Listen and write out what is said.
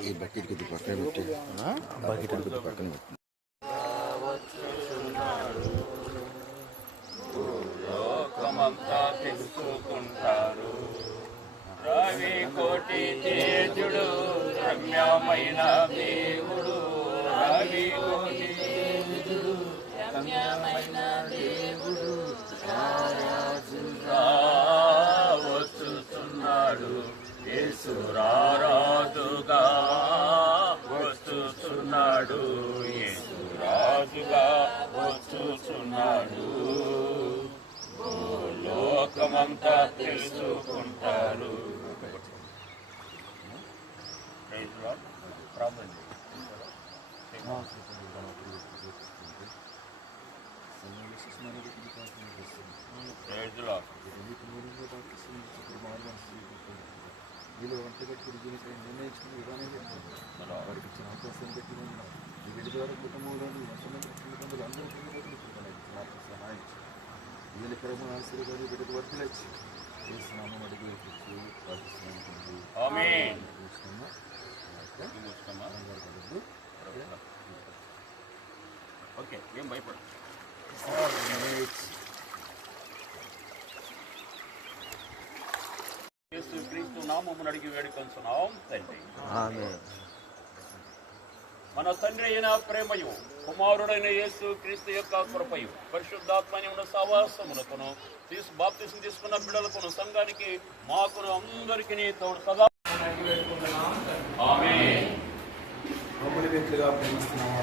ఈ బకెట్ కొద్ది పక్కన పెట్టి బకెట్ కొద్ది పక్కన పెట్టి లోకమంతా తెలుసుకుంటారు. రవి కోటి తేజుడు రమ్యమైన దేవుడు, రవి కోటి తేజుడు రమ్యమైన దేవుడు రారాజుగా వస్తున్నాడు. యేసు రారాజుగా వస్తున్నాడు. యేసు రాజుగా వస్తున్నాడు. లోకమంతా తెలుసుకుంటారు. వీళ్ళు వంట కట్టుకుని దీనిపై నిర్ణయించుకుని విధానం చెప్తుంది. వారికి ఇచ్చిన అవకాశం పెట్టి ఈ వీడి ద్వారా కుటుంబంలోని ఎంతమంది తల్లిదండ్రులు అందరూ మాకు సహాయం వీళ్ళ క్రమ ఆశీర్వాదాలు వీటికి వర్తిలచ్చి వేస్తున్నాము అడిగి ఓకే, ఏం భయపడు. యేసుక్రీస్తు నామమున అడిగి వేడుకొంచున్నాం తండ్రి. మన తండ్రి అయిన ప్రేమయు కుమారుడైన యేసు క్రీస్తు యొక్క కృపయు పరిశుద్ధాత్మని సహవాసములకును బాప్తిసం తీసుకున్న బిడ్డలకును సంఘానికి మాకును అందరికీ తోడు సదా వ్యక్తులుగా ప్రేమిస్తున్నాం.